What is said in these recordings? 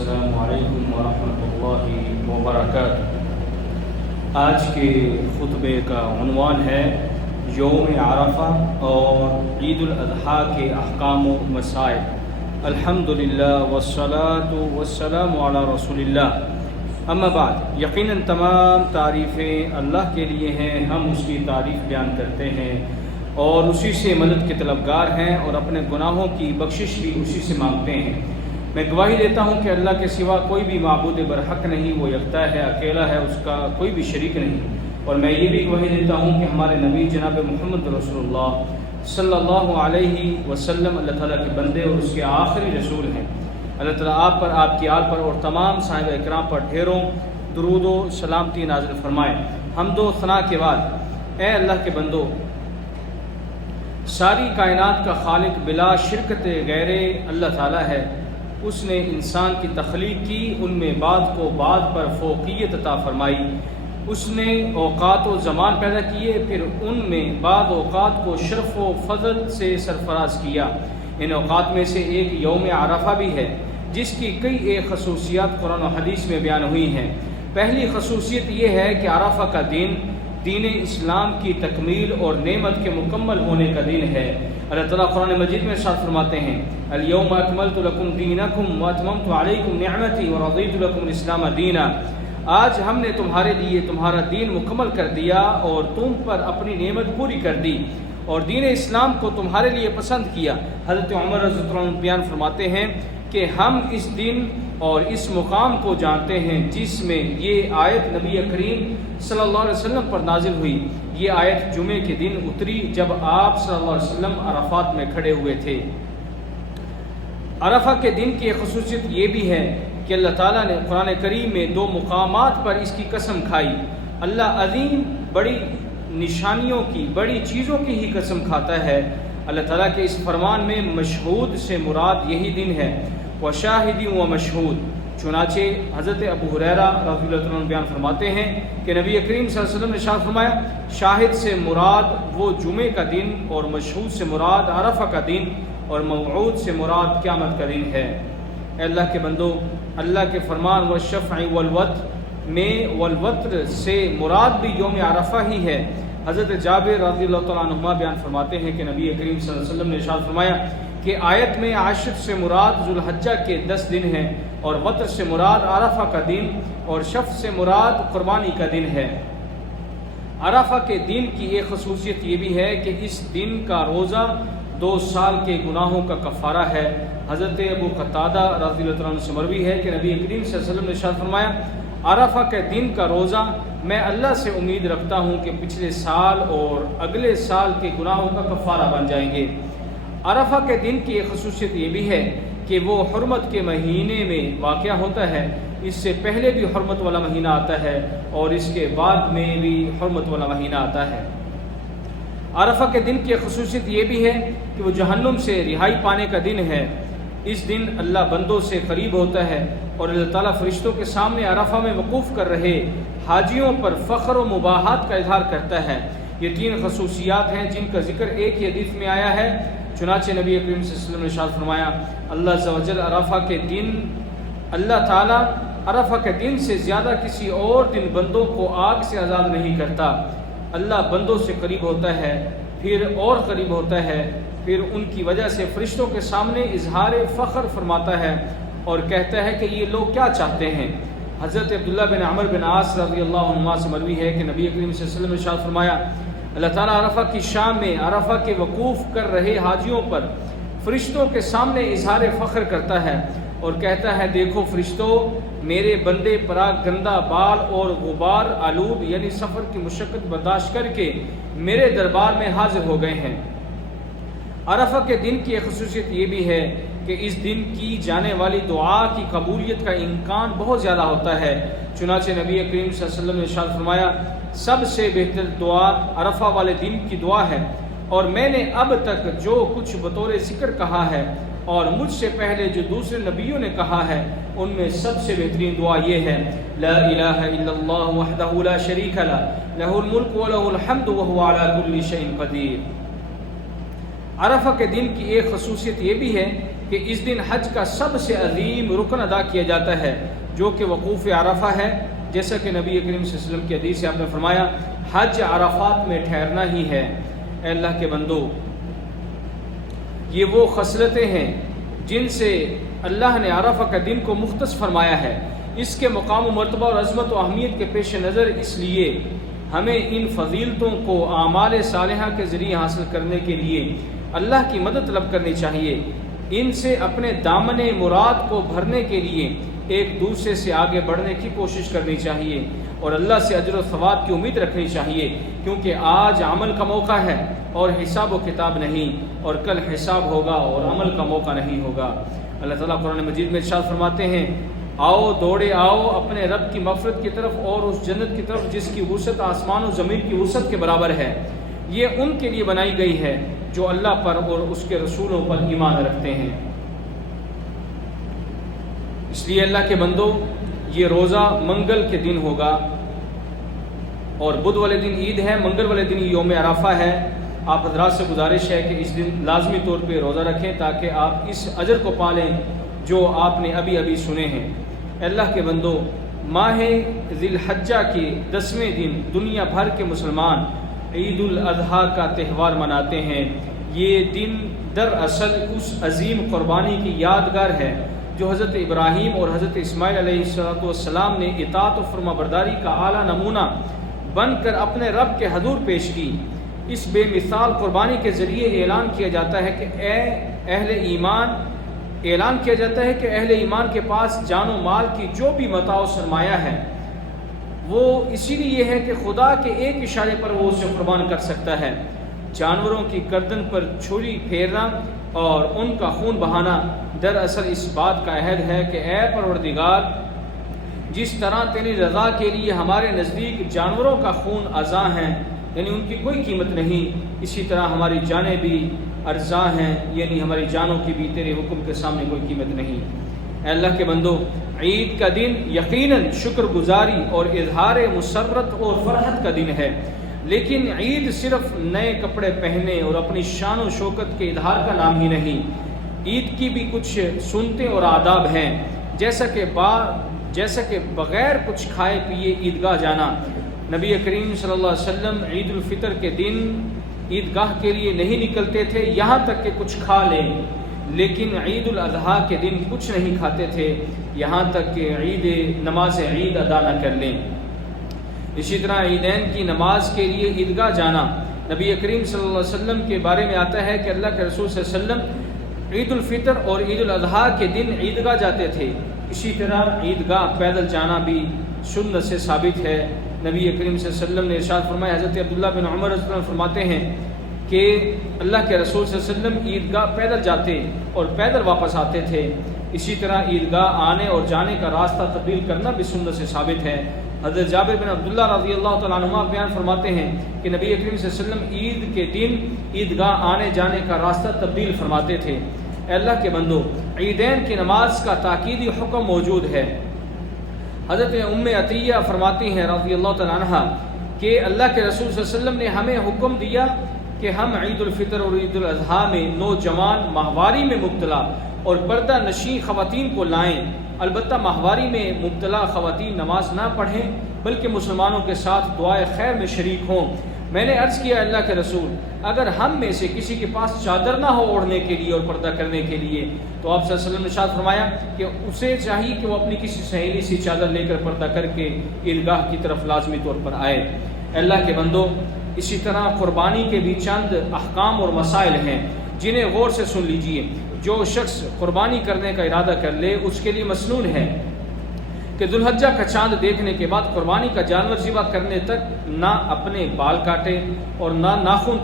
السلام علیکم ورحمۃ اللہ وبرکاتہ۔ آج کے خطبے کا عنوان ہے یوم عرفہ اور عید الاضحیٰ کے احکام و مسائل۔ الحمدللہ والصلاۃ والسلام علی رسول اللہ، اما بعد، یقیناً تمام تعریفیں اللہ کے لیے ہیں۔ ہم اس کی تعریف بیان کرتے ہیں اور اسی سے مدد کے طلبگار ہیں اور اپنے گناہوں کی بخشش بھی اسی سے مانگتے ہیں۔ میں گواہی دیتا ہوں کہ اللہ کے سوا کوئی بھی معبود برحق نہیں، وہ یکتا ہے، اکیلا ہے، اس کا کوئی بھی شریک نہیں۔ اور میں یہ بھی گواہی دیتا ہوں کہ ہمارے نبی جناب محمد رسول اللہ صلی اللہ علیہ وسلم اللہ تعالیٰ کے بندے اور اس کے آخری رسول ہیں۔ اللہ تعالیٰ آپ پر، آپ کی آل پر اور تمام صحابہ اکرام پر ڈھیروں درود و سلامتی نازل فرمائے۔ حمد و ثنا کے بعد، اے اللہ کے بندو، ساری کائنات کا خالق بلا شرکت غیر اللہ تعالیٰ ہے۔ اس نے انسان کی تخلیق کی، ان میں بعض کو بعض پر فوقیت عطا فرمائی۔ اس نے اوقات و زمان پیدا کیے، پھر ان میں بعض اوقات کو شرف و فضل سے سرفراز کیا۔ ان اوقات میں سے ایک یوم عرفہ بھی ہے، جس کی کئی ایک خصوصیات قرآن و حدیث میں بیان ہوئی ہیں۔ پہلی خصوصیت یہ ہے کہ عرفہ کا دن دین اسلام کی تکمیل اور نعمت کے مکمل ہونے کا دن ہے۔ اللہ تعالیٰ قرآن مجید میں ارشاد فرماتے ہیں، الیوم اکملت لکم دینکم واتممت علیکم نعمتی ورضیت لکم الاسلام دینا۔ آج ہم نے تمہارے لیے تمہارا دین مکمل کر دیا اور تم پر اپنی نعمت پوری کر دی اور دین اسلام کو تمہارے لیے پسند کیا۔ حضرت عمر رضی اللہ عنہ بیان فرماتے ہیں کہ ہم اس دن اور اس مقام کو جانتے ہیں جس میں یہ آیت نبی کریم صلی اللہ علیہ وسلم پر نازل ہوئی۔ یہ آیت جمعے کے دن اتری جب آپ صلی اللہ علیہ وسلم عرفات میں کھڑے ہوئے تھے۔ عرفہ کے دن کی ایک خصوصیت یہ بھی ہے کہ اللہ تعالیٰ نے قرآن کریم میں دو مقامات پر اس کی قسم کھائی۔ اللہ عظیم بڑی نشانیوں کی، بڑی چیزوں کی ہی قسم کھاتا ہے۔ اللہ تعالیٰ کے اس فرمان میں مشہود سے مراد یہی دن ہے، وشاہد و مشہود۔ چنانچہ حضرت ابو ہریرہ رضی اللہ عنہ بیان فرماتے ہیں کہ نبی کریم صلی اللہ علیہ وسلم نے ارشاد فرمایا، شاہد سے مراد وہ جمعے کا دن اور مشہود سے مراد عرفہ کا دن اور موعود سے مراد قیامت کا دن ہے۔ اے اللہ کے بندو، اللہ کے فرمان والشفع والوتر میں والوتر سے مراد بھی یوم عرفہ ہی ہے۔ حضرت جابر رضی اللہ تعالیٰ عنہ بیان فرماتے ہیں کہ نبی کریم صلی اللہ علیہ وسلم نے ارشاد فرمایا کہ آیت میں عاشر سے مراد ذوالحجہ کے 10 دن ہیں اور وتر سے مراد عرفہ کا دن اور شفع سے مراد قربانی کا دن ہے۔ عرفہ کے دن کی ایک خصوصیت یہ بھی ہے کہ اس دن کا روزہ 2 سال کے گناہوں کا کفارہ ہے۔ حضرت ابو قتادہ رضی اللہ عنہ سے مروی ہے کہ نبی کریم صلی اللہ علیہ وسلم نے ارشاد فرمایا، عرفہ کے دن کا روزہ میں اللہ سے امید رکھتا ہوں کہ پچھلے سال اور اگلے سال کے گناہوں کا کفارہ بن جائیں گے۔ عرفہ کے دن کی ایک خصوصیت یہ بھی ہے کہ وہ حرمت کے مہینے میں واقع ہوتا ہے۔ اس سے پہلے بھی حرمت والا مہینہ آتا ہے اور اس کے بعد میں بھی حرمت والا مہینہ آتا ہے۔ عرفہ کے دن کی ایک خصوصیت یہ بھی ہے کہ وہ جہنم سے رہائی پانے کا دن ہے۔ اس دن اللہ بندوں سے قریب ہوتا ہے اور اللہ تعالیٰ فرشتوں کے سامنے عرفہ میں وقوف کر رہے حاجیوں پر فخر و مباحات کا اظہار کرتا ہے۔ یہ 3 خصوصیات ہیں جن کا ذکر ایک ہی حدیث میں آیا ہے۔ چنانچہ نبی کریم صلی اللہ علیہ وسلم نے ارشاد فرمایا، اللہ عز و جل اللہ تعالیٰ عرفہ کے دن سے زیادہ کسی اور دن بندوں کو آگ سے آزاد نہیں کرتا۔ اللہ بندوں سے قریب ہوتا ہے، پھر اور قریب ہوتا ہے، پھر ان کی وجہ سے فرشتوں کے سامنے اظہار فخر فرماتا ہے اور کہتا ہے کہ یہ لوگ کیا چاہتے ہیں۔ حضرت عبداللہ بن عمر بن عاص رضی اللہ عنہ سے مروی ہے کہ نبی کریم صلی اللہ علیہ وسلم نے ارشاد فرمایا، اللہ تعالیٰ عرفہ کی شام میں عرفہ کے وقوف کر رہے حاجیوں پر فرشتوں کے سامنے اظہار فخر کرتا ہے اور کہتا ہے، دیکھو فرشتوں، میرے بندے پراگ گندہ بال اور غبار آلود یعنی سفر کی مشقت برداشت کر کے میرے دربار میں حاضر ہو گئے ہیں۔ عرفہ کے دن کی ایک خصوصیت یہ بھی ہے کہ اس دن کی جانے والی دعا کی قبولیت کا امکان بہت زیادہ ہوتا ہے۔ چنانچہ نبی کریم صلی اللہ علیہ وسلم نے ارشاد فرمایا، سب سے بہتر دعا عرفہ والے دن کی دعا ہے، اور میں نے اب تک جو کچھ بطور ذکر کہا ہے اور مجھ سے پہلے جو دوسرے نبیوں نے کہا ہے ان میں سب سے بہترین دعا یہ ہے، لا الہ الا اللہ وحدہ لا شریک لہ لہ الملک ولہ الحمد وہو علی کل شیء قدیر۔ عرفہ کے دن کی ایک خصوصیت یہ بھی ہے کہ اس دن حج کا سب سے عظیم رکن ادا کیا جاتا ہے جو کہ وقوف عرفہ ہے، جیسا کہ نبی کریم صلی اللہ علیہ وسلم کی حدیث سے آپ نے فرمایا حج عرفات میں ٹھہرنا ہی ہے۔ اے اللہ کے بندو، یہ وہ خصلتیں ہیں جن سے اللہ نے عرفہ کا دن کو مختص فرمایا ہے۔ اس کے مقام و مرتبہ اور عظمت و اہمیت کے پیش نظر اس لیے ہمیں ان فضیلتوں کو اعمال صالحہ کے ذریعے حاصل کرنے کے لیے اللہ کی مدد طلب کرنی چاہیے، ان سے اپنے دامن مراد کو بھرنے کے لیے ایک دوسرے سے آگے بڑھنے کی کوشش کرنی چاہیے اور اللہ سے اجر و ثواب کی امید رکھنی چاہیے، کیونکہ آج عمل کا موقع ہے اور حساب و کتاب نہیں، اور کل حساب ہوگا اور عمل کا موقع نہیں ہوگا۔ اللہ تعالیٰ قرآن مجید میں ارشاد فرماتے ہیں، آؤ دوڑے آؤ اپنے رب کی مغفرت کی طرف اور اس جنت کی طرف جس کی وسعت آسمان و زمین کی وسعت کے برابر ہے، یہ ان کے لیے بنائی گئی ہے جو اللہ پر اور اس کے رسولوں پر ایمان رکھتے ہیں۔ اس لیے اللہ کے بندو، یہ روزہ منگل کے دن ہوگا اور بدھ والے دن عید ہے، منگل والے دن یوم عرفہ ہے۔ آپ حضرات سے گزارش ہے کہ اس دن لازمی طور پہ روزہ رکھیں تاکہ آپ اس اجر کو پالیں جو آپ نے ابھی سنے ہیں۔ اللہ کے بندو، ماہ ذی الحجہ کے 10ویں دن دنیا بھر کے مسلمان عید الاضحیٰ کا تہوار مناتے ہیں۔ یہ دن دراصل اس عظیم قربانی کی یادگار ہے جو حضرت ابراہیم اور حضرت اسماعیل علیہ السلام نے اطاعت و فرما برداری کا اعلیٰ نمونہ بن کر اپنے رب کے حضور پیش کی۔ اس بے مثال قربانی کے ذریعے اعلان کیا جاتا ہے کہ اہل ایمان کے پاس جان و مال کی جو بھی متاع و سرمایہ ہے وہ اسی لیے ہے کہ خدا کے ایک اشارے پر وہ اسے قربان کر سکتا ہے۔ جانوروں کی گردن پر چھری پھیرنا اور ان کا خون بہانا دراصل اس بات کا عہد ہے کہ اے پروردگار، جس طرح تیری رضا کے لیے ہمارے نزدیک جانوروں کا خون ازاں ہیں، یعنی ان کی کوئی قیمت نہیں، اسی طرح ہماری جانیں بھی ارزاں ہیں، یعنی ہماری جانوں کی بھی تیرے حکم کے سامنے کوئی قیمت نہیں۔ اے اللہ کے بندو، عید کا دن یقیناً شکر گزاری اور اظہار مسرت اور فرحت کا دن ہے، لیکن عید صرف نئے کپڑے پہننے اور اپنی شان و شوکت کے اظہار کا نام ہی نہیں۔ عید کی بھی کچھ سنتیں اور آداب ہیں، جیسا کہ بغیر کچھ کھائے پیے عیدگاہ جانا۔ نبی کریم صلی اللہ علیہ وسلم عید الفطر کے دن عیدگاہ کے لیے نہیں نکلتے تھے یہاں تک کہ کچھ کھا لیں، لیکن عید الاضحیٰ کے دن کچھ نہیں کھاتے تھے یہاں تک کہ نماز عید ادا نہ کر لیں۔ اسی طرح عیدین کی نماز کے لیے عیدگاہ جانا، نبی کریم صلی اللہ علیہ وسلم کے بارے میں آتا ہے کہ اللہ کے رسول صلی اللہ علیہ وسلم عید الفطر اور عید الاضحیٰ کے دن عیدگاہ جاتے تھے۔ اسی طرح عیدگاہ پیدل جانا بھی سنت سے ثابت ہے۔ نبی کریم صلی اللہ علیہ وسلم نے ارشاد فرمایا، حضرت عبداللہ بن عمر رضی اللہ عنہ فرماتے ہیں کہ اللہ کے رسول صلی اللہ علیہ وسلم عیدگاہ پیدل جاتے اور پیدل واپس آتے تھے۔ اسی طرح عیدگاہ آنے اور جانے کا راستہ تبدیل کرنا بھی سنت سے ثابت ہے۔ حضرت جابر بن عبداللہ رضی اللہ تعالیٰ عنہما بیان فرماتے ہیں کہ نبی کریم صلی اللہ علیہ وسلم عید کے دن عیدگاہ آنے جانے کا راستہ تبدیل فرماتے تھے۔ اے اللہ کے بندو، عیدین کی نماز کا تاکیدی حکم موجود ہے۔ حضرت ام عطیہ فرماتی ہیں رضی اللہ تعالیٰ عنہ کہ اللہ کے رسول صلی اللہ علیہ وسلم نے ہمیں حکم دیا کہ ہم عید الفطر اور عید الاضحیٰ میں نوجوان ماہواری میں مبتلا اور پردہ نشین خواتین کو لائیں۔ البتہ ماہواری میں مبتلا خواتین نماز نہ پڑھیں بلکہ مسلمانوں کے ساتھ دعائے خیر میں شریک ہوں۔ میں نے عرض کیا، اللہ کے رسول، اگر ہم میں سے کسی کے پاس چادر نہ ہو اوڑھنے کے لیے اور پردہ کرنے کے لیے تو آپ صلی اللہ علیہ وسلم نے ارشاد فرمایا کہ اسے چاہیے کہ وہ اپنی کسی سہیلی سے چادر لے کر پردہ کر کے عیدگاہ کی طرف لازمی طور پر آئے۔ اللہ کے بندو، اسی طرح قربانی کے بھی چند احکام اور مسائل ہیں جنہیں غور سے سن لیجئے۔ جو شخص قربانی کرنے کا ارادہ کر لے اس کے لیے مسنون ہے کہ ذو الحجہ کا چاند دیکھنے کے بعد قربانی کا جانور ذبح کرنے تک نہ اپنے بال کاٹے اور نہ ناخن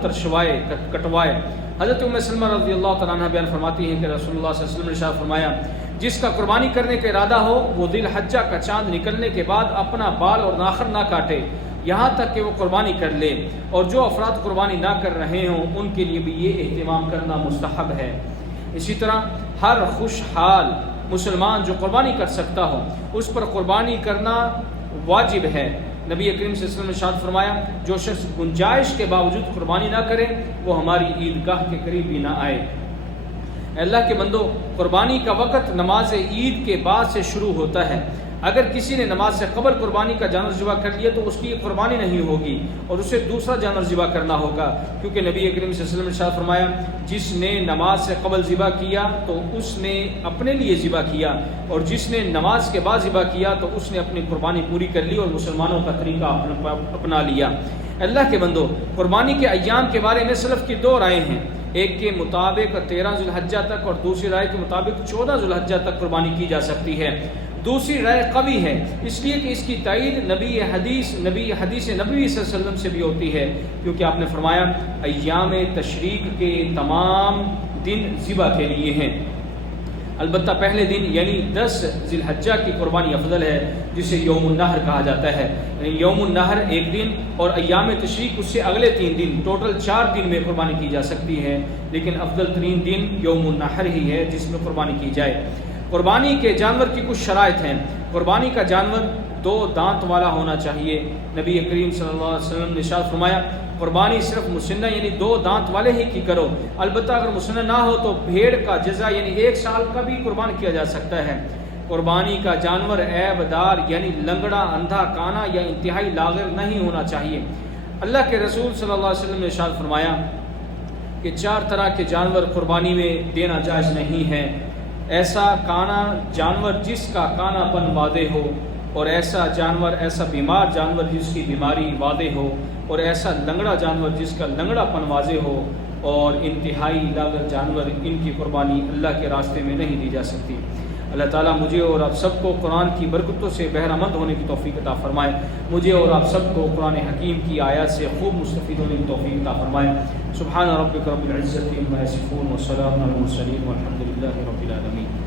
کٹوائے۔ حضرت ام سلمہ رضی اللہ تعالیٰ عنہ بیان فرماتی ہیں کہ رسول اللہ صلی اللہ علیہ وسلم نے ارشاد فرمایا، جس کا قربانی کرنے کا ارادہ ہو وہ ذی الحجہ کا چاند نکلنے کے بعد اپنا بال اور ناخن نہ کاٹے یہاں تک کہ وہ قربانی کر لے، اور جو افراد قربانی نہ کر رہے ہوں ان کے لیے بھی یہ اہتمام کرنا مستحب ہے۔ اسی طرح ہر خوشحال مسلمان جو قربانی کر سکتا ہو اس پر قربانی کرنا واجب ہے۔ نبی کریم صلی اللہ علیہ وسلم نے ارشاد فرمایا، جو شخص گنجائش کے باوجود قربانی نہ کرے وہ ہماری عیدگاہ کے قریب بھی نہ آئے۔ اللہ کے بندو، قربانی کا وقت نماز عید کے بعد سے شروع ہوتا ہے۔ اگر کسی نے نماز سے قبل قربانی کا جانور ذبح کر لیا تو اس کی قربانی نہیں ہوگی اور اسے دوسرا جانور ذبح کرنا ہوگا، کیونکہ نبی کریم صلی اللہ علیہ وسلم نے ارشاد فرمایا جس نے نماز سے قبل ذبح کیا تو اس نے اپنے لیے ذبح کیا، اور جس نے نماز کے بعد ذبح کیا تو اس نے اپنی قربانی پوری کر لی اور مسلمانوں کا طریقہ اپنا لیا۔ اللہ کے بندو، قربانی کے ایام کے بارے میں سلف کی دو رائے ہیں، ایک کے مطابق 13 ذی الحجہ تک اور دوسری رائے کے مطابق 14 ذی الحجہ تک قربانی کی جا سکتی ہے۔ دوسری رائے قوی ہے اس لیے کہ اس کی تائید نبی حدیث نبوی صلی اللہ علیہ وسلم سے بھی ہوتی ہے، کیونکہ آپ نے فرمایا ایام تشریق کے تمام دن ذبح کے لیے ہیں، البتہ پہلے دن یعنی 10 ذی الحجہ کی قربانی افضل ہے، جسے یوم النحر کہا جاتا ہے۔ یعنی یوم النحر ایک دن اور ایام تشریق اس سے اگلے 3 دن، ٹوٹل 4 دن میں قربانی کی جا سکتی ہے، لیکن افضل ترین دن یوم النحر ہی ہے جس میں قربانی کی جائے۔ قربانی کے جانور کی کچھ شرائط ہیں۔ قربانی کا جانور 2 دانت والا ہونا چاہیے۔ نبی کریم صلی اللہ علیہ وسلم نے ارشاد فرمایا قربانی صرف مسنہ یعنی 2 دانت والے ہی کی کرو، البتہ اگر مسنہ نہ ہو تو بھیڑ کا جزا یعنی 1 سال کا بھی قربان کیا جا سکتا ہے۔ قربانی کا جانور عیب دار یعنی لنگڑا، اندھا، کانا یا انتہائی لاغر نہیں ہونا چاہیے۔ اللہ کے رسول صلی اللہ علیہ وسلم نے ارشاد فرمایا کہ 4 طرح کے جانور قربانی میں دینا جائز نہیں ہے، ایسا کانا جانور جس کا کانا پن واضح ہو، اور ایسا جانور، ایسا بیمار جانور جس کی بیماری واضح ہو، اور ایسا لنگڑا جانور جس کا لنگڑا پن واضح ہو، اور انتہائی لاغر جانور، ان کی قربانی اللہ کے راستے میں نہیں دی جا سکتی۔ اللہ تعالیٰ مجھے اور آپ سب کو قرآن کی برکتوں سے بہرہ مند ہونے کی توفیق عطا فرمائے، مجھے اور آپ سب کو قرآن حکیم کی آیات سے خوب مستفید ہونے کی توفیق عطا فرمائے۔ سبحان ربک رب العزت عما یصفون وسلام علی المرسلین والحمد للہ رب العالمین۔